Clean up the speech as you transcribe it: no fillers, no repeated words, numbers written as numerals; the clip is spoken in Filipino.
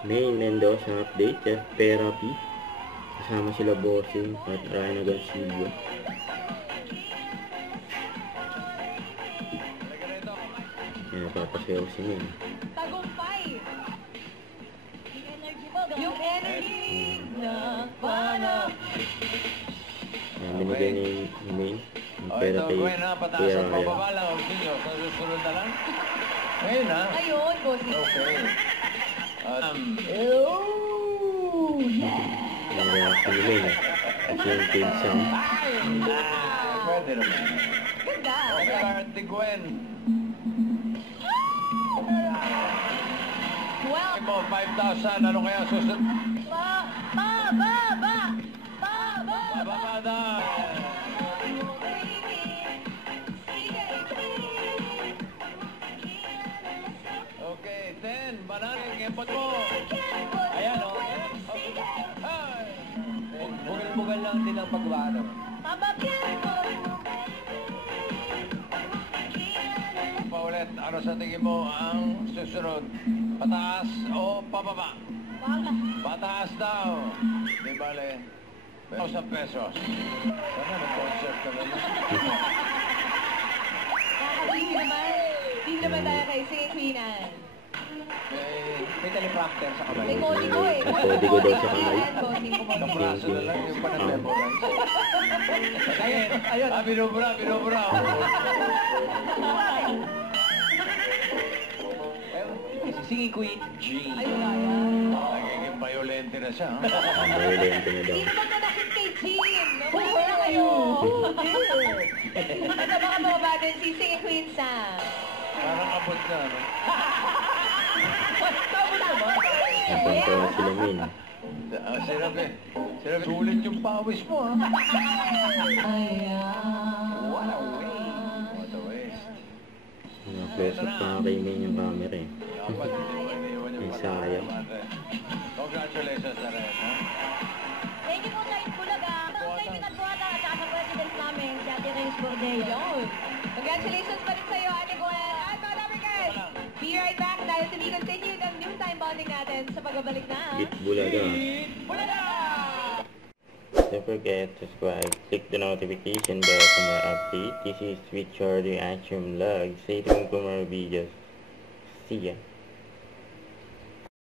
May Mendoza update, Jeff Therapy. Kasama sila Bossing at Ryan Agancillo. Yan, napapasayaw si Min. Tagumpay! Yung energy na paano. Yan, binigay ni Min. Yung pera ito, kay Gwen, ha? Pataas Kuya at Ryan. pababa lang. O, sinyo, sa susunod na lang. Ngayon, ha? Ayun, bossing. Okay. Oh, yeah. Yan, reaction ni Min. Kasi yung paid sound. Pwede naman. Ganda. Okay, Ate Gwen. Well, Mo, 5,000. Ano kaya susunod? Bababa daw. Okay, 10. Banana, kempot mo. Ayan, o. Bugal-bugal lang din ang pagwano. Paulit, ano sa tingin mo ang susunod? Pataas o pababa? Pataas daw. Di bale, 1,000 pesos. Sana mag-concert ka na lang. Hindi naman tayo kay Singing Queen Anne. May teleprompter sa kamay. May kodigo eh. Kodigo daw sa kamay. Kapraso na lang yung panag-memorize. Ayun. Binubra. Singing Queen G. Ayun. Nagiging violente na siya. Ang violente na daw. Sino bang nanakit kay Jean? Wala kayo. Ano baka mababa din si Singing Queen Sam? Parang abot na, no? Napantawa sila Min. Sirap eh. Sulit yung pawis mo, ha? What a waste. Na-close up pa nga kay Min yung camera eh. Dapat hindi mo iniwan yung Sayang. Congratulations na rin, ha? Thank you po sa Itbulaga. Sa Kaibigan at Buwata at saka sa president namin, si Ate Reyes Bordello. Congratulations pa rin sa'yo, Ate Gwen. At mga Damerkers, be right back dahil to be continued ang new time bonding natin sa pagbabalik na. Hit Bulaga. Bulaga! Don't forget to subscribe, click the notification bell for more updates. This is Richard Reaction Vlog. Stay tuned for more videos. See ya.